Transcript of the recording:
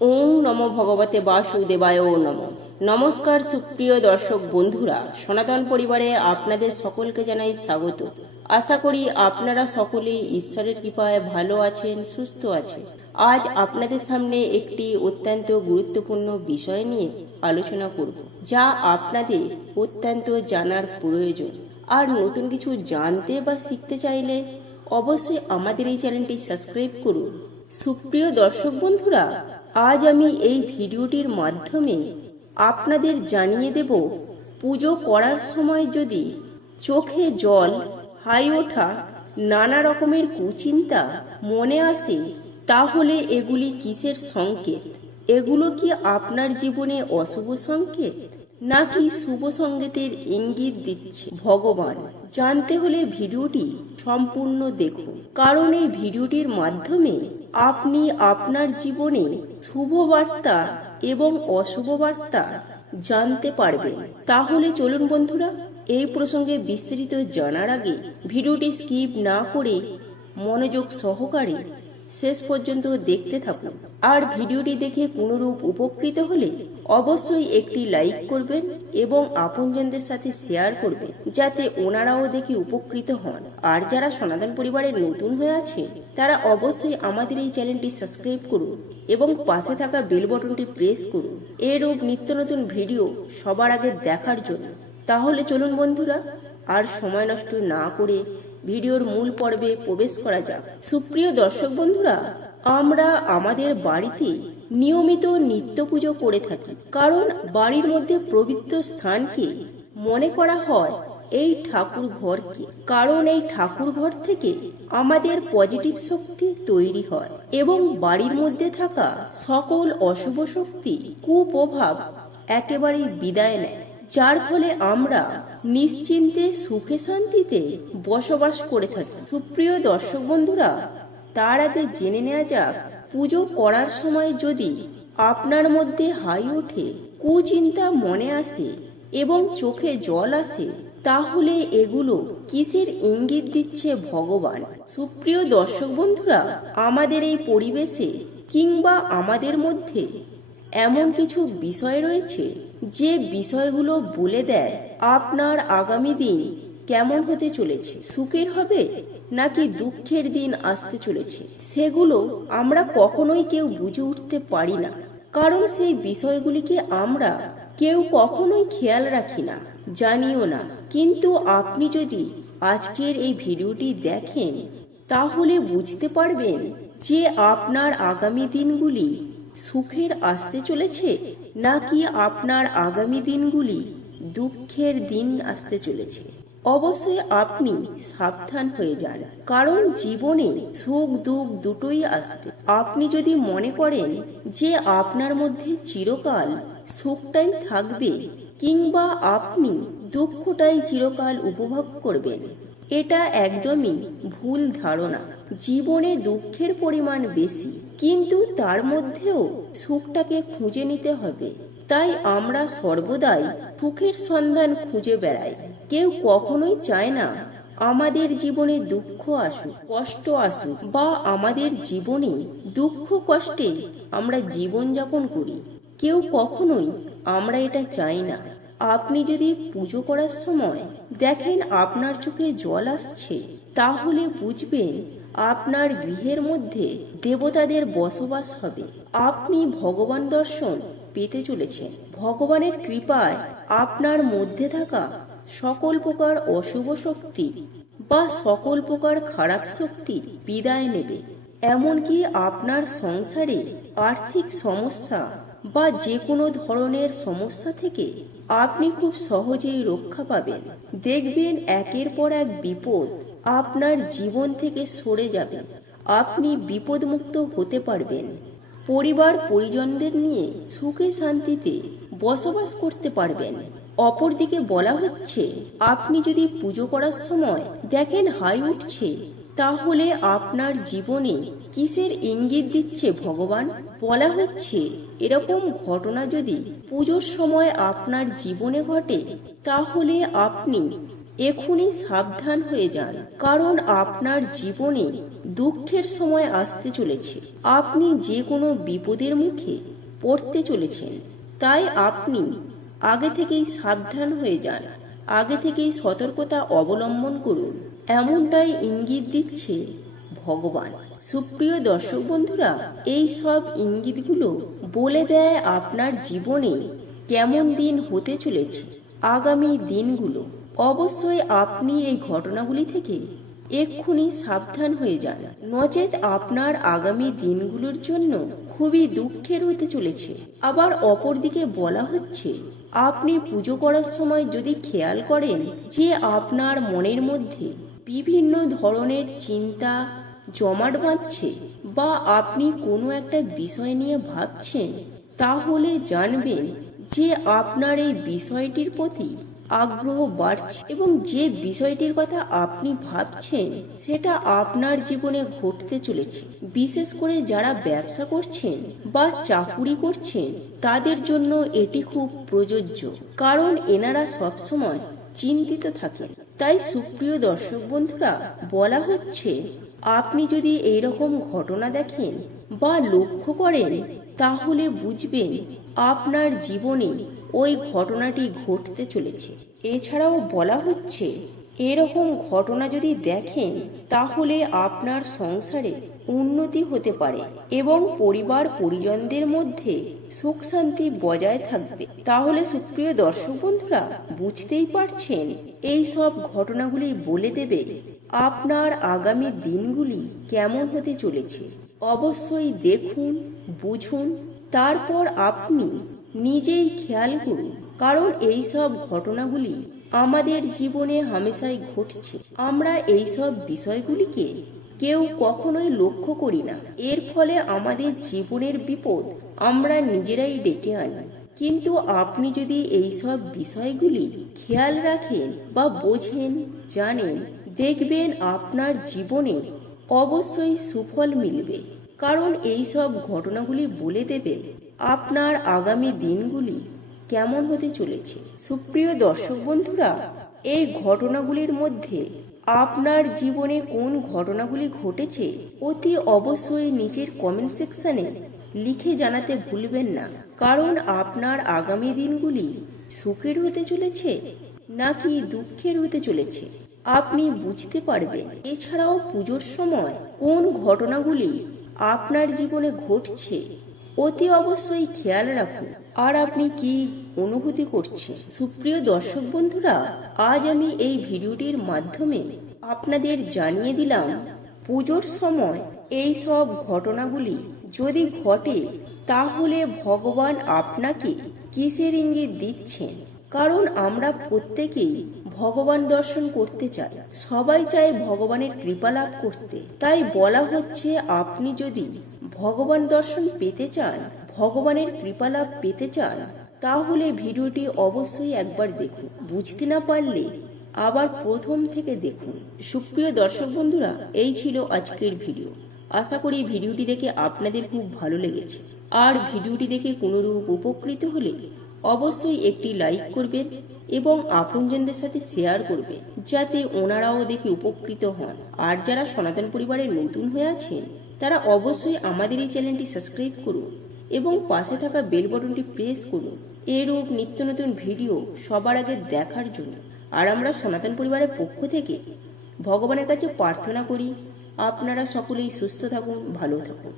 ওম নমো ভগবতে বাসুদেবায় নমঃ। নমস্কার সুপ্রিয় দর্শক বন্ধুরা, সনাতন পরিবারে আপনাদের সকলকে জানাই স্বাগত। আশা করি আপনারা সকলেই ঈশ্বরের কৃপায় ভালো আছেন, সুস্থ আছেন। আজ আপনাদের সামনে একটি অত্যন্ত গুরুত্বপূর্ণ বিষয় নিয়ে আলোচনা করব, যা আপনাদের অত্যন্ত জানার প্রয়োজন। আর নতুন কিছু জানতে বা শিখতে চাইলে অবশ্যই আমাদের এই চ্যানেলটি সাবস্ক্রাইব করুন। সুপ্রিয় দর্শক বন্ধুরা, আজ আমি এই ভিডিওটির মাধ্যমে আপনাদের জানিয়ে দেব, পুজো করার সময় যদি চোখে জল, হাই ওঠা, নানা রকমের কুচিন্তা মনে আসে, তাহলে এগুলি কিসের সংকেত? এগুলো কি আপনার জীবনে অশুভ সংকেত নাকি শুভ সংকেতের ইঙ্গিত দিচ্ছে ভগবান? জানতে হলে ভিডিওটি সম্পূর্ণ দেখুন, কারণ এই ভিডিওটির মাধ্যমে আপনি আপনার জীবনে শুভ বার্তা এবং অশুভ বার্তা জানতে পারবেন। তাহলে চলুন বন্ধুরা, এই প্রসঙ্গে বিস্তারিত জানার আগে ভিডিওটি স্কিপ না করে মনোযোগ সহকারে শেষ পর্যন্ত দেখতে থাকুন। আর ভিডিওটি দেখে কোনোরূপ উপকৃত হলে অবশ্যই একটি লাইক করবেন এবং আপনজনদের সাথে শেয়ার করবেন, যাতে ওনারাও দেখে উপকৃত হন। আর যারা সনাতন পরিবারে নতুন হয়ে আছে, তারা অবশ্যই আমাদের এই চ্যানেলটি সাবস্ক্রাইব করুন এবং পাশে থাকা বেল বাটনটি প্রেস করুন এরূপ নিত্য নতুন ভিডিও সবার আগে দেখার জন্য। তাহলে চলুন বন্ধুরা, আর সময় নষ্ট না করে ভিডিওর মূল পর্বে প্রবেশ করা যাক। সুপ্রিয় দর্শক বন্ধুরা, আমরা আমাদের বাড়িতে নিয়মিত নিত্য পুজো করে থাকি, কারণ বাড়ির মধ্যে পবিত্র স্থানকে মনে করা হয় এই ঠাকুর ঘরকে। কারণ এই ঠাকুর ঘর থেকে আমাদের পজিটিভ শক্তি তৈরি হয় এবং বাড়ির মধ্যে থাকা সকল অশুভ শক্তি, কুপ্রভাব একেবারেই বিদায় নেয়, যার ফলে আমরা নিশ্চিন্তে সুখে শান্তিতে বসবাস করে থাকি। সুপ্রিয় দর্শক বন্ধুরা, তার আগে জেনে নেওয়া যাক, পুজো করার সময় যদি আপনার মধ্যে হাই ওঠে, কুচিন্তা মনে আসে এবং চোখে জল আসে, তাহলে এগুলো কিসের ইঙ্গিত দিচ্ছে ভগবান? সুপ্রিয় দর্শক বন্ধুরা, আমাদের এই পরিবেশে কিংবা আমাদের মধ্যে এমন কিছু বিষয় রয়েছে যে বিষয়গুলো বলে দেয় আপনার আগামী দিন কেমন হতে চলেছে, সুখের হবে নাকি দুঃখের দিন আসতে চলেছে। সেগুলো আমরা কখনোই কেউ বুঝে উঠতে পারি না, কারণ সেই বিষয়গুলিকে আমরা কেউ কখনোই খেয়াল রাখি না, জানিও না। কিন্তু আপনি যদি আজকের এই ভিডিওটি দেখেন, তাহলে বুঝতে পারবেন যে আপনার আগামী দিনগুলি সুখের আসতে চলেছে নাকি আপনার আগামী দিনগুলি দুঃখের দিন আসতে চলেছে। অবশ্যই আপনি সাবধান হয়ে যান, কারণ জীবনে সুখ দুঃখ দুটোই আসবে। আপনি যদি মনে করেন যে আপনার মধ্যে চিরকাল সুখটাই থাকবে কিংবা আপনি দুঃখটাই চিরকাল উপভোগ করবেন, এটা একদমই ভুল ধারণা। জীবনে দুঃখের পরিমাণ বেশি, কিন্তু তার মধ্যেও সুখটাকে খুঁজে নিতে হবে। তাই আমরা সর্বদাই সুখের সন্ধান খুঁজে বেড়াই। কেউ কখনোই চায় না আমাদের জীবনে দুঃখ আসুক, কষ্ট আসুক, বা আমাদের জীবনে দুঃখ কষ্টে আমরা জীবনযাপন করি। কেউ কখনোই আমরা এটা চাই না। আপনি যদি পুজো করার সময় দেখেন আপনার চোখে জল আসছে, তাহলে বুঝবেন আপনার গৃহের মধ্যে দেবতাদের বসবাস হবে। আপনি ভগবান দর্শন পেতে চলেছেন। ভগবানের কৃপায় আপনার মধ্যে থাকা সকল প্রকার অশুভ শক্তি বা সকল প্রকার খারাপ শক্তি বিদায় নেবে। এমনকি আপনার সংসারে আর্থিক সমস্যা বা যে কোনো ধরনের সমস্যা থেকে আপনি খুব সহজেই রক্ষা পাবেন। দেখবেন একের পর এক বিপদ আপনার জীবন থেকে সরে যাবে। আপনি বিপদমুক্ত হতে পারবেন। পরিবার পরিজনদের নিয়ে সুখে শান্তিতে বসবাস করতে পারবেন। অপরদিকে বলা হচ্ছে, আপনি যদি পুজো করার সময় দেখেন হাই উঠছে, তাহলে আপনার জীবনে কিসের ইঙ্গিত দিচ্ছে ভগবান? বলা হচ্ছে, এরকম ঘটনা যদি পুজোর সময় আপনার জীবনে ঘটে, তাহলে আপনি এখনই সাবধান হয়ে যান, কারণ আপনার জীবনে দুঃখের সময় আসতে চলেছে। আপনি যে কোনো বিপদের মুখে পড়তে চলেছেন, তাই আপনি আগে থেকেই সাবধান হয়ে যান, আগে থেকেই সতর্কতা অবলম্বন করুন, এমনটাই ইঙ্গিত দিচ্ছে ভগবান। সুপ্রিয় দর্শক বন্ধুরা, এই সব ইঙ্গিতগুলো বলে দেয় আপনার জীবনে কেমন দিন হতে চলেছে, আগামী দিনগুলো। অবশ্যই আপনি এই ঘটনাগুলি থেকে এক্ষুনি সাবধান হয়ে যান, নচেত আপনার আগামী দিনগুলোর জন্য খুবই দুঃখের হতে চলেছে। আবার অপরদিকে বলা হচ্ছে, আপনি পুজো করার সময় যদি খেয়াল করেন যে আপনার মনের মধ্যে বিভিন্ন ধরনের চিন্তা জমাট বাঁধছে, বা আপনি কোনো একটা বিষয় নিয়ে ভাবছেন, তাহলে জানবেন যে আপনার এই বিষয়টির প্রতি আগ্রহ বাড়ছে, এবং যে বিষয়টির কথা আপনি ভাবছেন সেটা আপনার জীবনে ঘটতে চলেছে। বিশেষ করে যারা ব্যবসা করছেন বা চাকুরি করছেন, তাদের জন্য এটি খুব প্রযোজ্য, কারণ এনারা সবসময় চিন্তিত থাকেন। তাই সুপ্রিয় দর্শক বন্ধুরা, বলা হচ্ছে, আপনি যদি এইরকম ঘটনা দেখেন বা লক্ষ্য করেন, তাহলে বুঝবেন আপনার জীবনে ওই ঘটনাটি ঘটতে চলেছে। এছাড়াও বলা হচ্ছে, এরকম ঘটনা যদি দেখেন, তাহলে আপনার সংসারে উন্নতি হতে পারে এবং পরিবার পরিজনদের মধ্যে সুখ শান্তি বজায় থাকবে। তাহলে সুপ্রিয় দর্শক বন্ধুরা, বুঝতেই পারছেন, এই সব ঘটনাগুলি বলে দেবে আপনার আগামী দিনগুলি কেমন হতে চলেছে। অবশ্যই দেখুন, বুঝুন, তারপর আপনি নিজেই খেয়াল করুন, কারণ এই সব ঘটনাগুলি আমাদের জীবনে হামেশাই ঘটছে। আমরা এই সব বিষয়গুলিকে কেউ কখনোই লক্ষ্য করি না, এর ফলে আমাদের জীবনের বিপদ আমরা নিজেরাই ডেকে আনি। কিন্তু আপনি যদি এই সব বিষয়গুলি খেয়াল রাখেন বা বোঝেন, জানেন, দেখবেন আপনার জীবনে অবশ্যই সুফল মিলবে, কারণ এই সব ঘটনাগুলি বলে দেবে আপনার আগামী দিনগুলি কেমন হতে চলেছে। সুপ্রিয় দর্শক বন্ধুরা, এই ঘটনাগুলির মধ্যে আপনার জীবনে কোন ঘটনাগুলি ঘটেছে অতি অবশ্যই নিচের কমেন্ট সেকশনে লিখে জানাতে ভুলবেন না, কারণ আপনার আগামী দিনগুলি সুখের হতে চলেছে নাকি দুঃখের হতে চলেছে আপনি বুঝতে পারবেন। এছাড়াও পুজোর সময় কোন ঘটনাগুলি আপনার জীবনে ঘটছে অতি অবশ্যই খেয়াল রাখুন, আর আপনি কি অনুভূতি করছেন। সুপ্রিয় দর্শক বন্ধুরা, আজ আমি এই ভিডিওটির মাধ্যমে আপনাদের জানিয়ে দিলাম, পুজোর সময় এই সব ঘটনাগুলি যদি ঘটে, তাহলে ভগবান আপনাকে কিসের ইঙ্গিত দিচ্ছেন। কারণ আমরা প্রত্যেকেই ভগবান দর্শন করতে চাই, সবাই চায় ভগবানের কৃপা লাভ করতে। তাই বলা হচ্ছে, আপনি যদি ভগবান দর্শন পেতে চান, ভগবানের কৃপা লাভ পেতে চান, তাহলে ভিডিওটি অবশ্যই একবার দেখুন। বুঝতে না পারলে আবার প্রথম থেকে দেখুন। সুপ্রিয় দর্শক বন্ধুরা, এই ছিল আজকের ভিডিও। আশা করি ভিডিওটি দেখে আপনাদের খুব ভালো লেগেছে। আর ভিডিওটি দেখে কোনোরূপ উপকৃত হলে অবশ্যই একটি লাইক করবেন এবং আপনজনদের সাথে শেয়ার করবেন, যাতে ওনারাও দেখে উপকৃত হন। আর যারা সনাতন পরিবারে নতুন হয়ে আছেন, তারা অবশ্যই আমাদের এই চ্যানেলটি সাবস্ক্রাইব করুন এবং পাশে থাকা বেল বাটনটি প্রেস করুন, এরূপ নিত্য নতুন ভিডিও সবার আগে দেখার জন্য। আর আমরা সনাতন পরিবারের পক্ষ থেকে ভগবানের কাছে প্রার্থনা করি, আপনারা সকলেই সুস্থ থাকুন, ভালো থাকুন।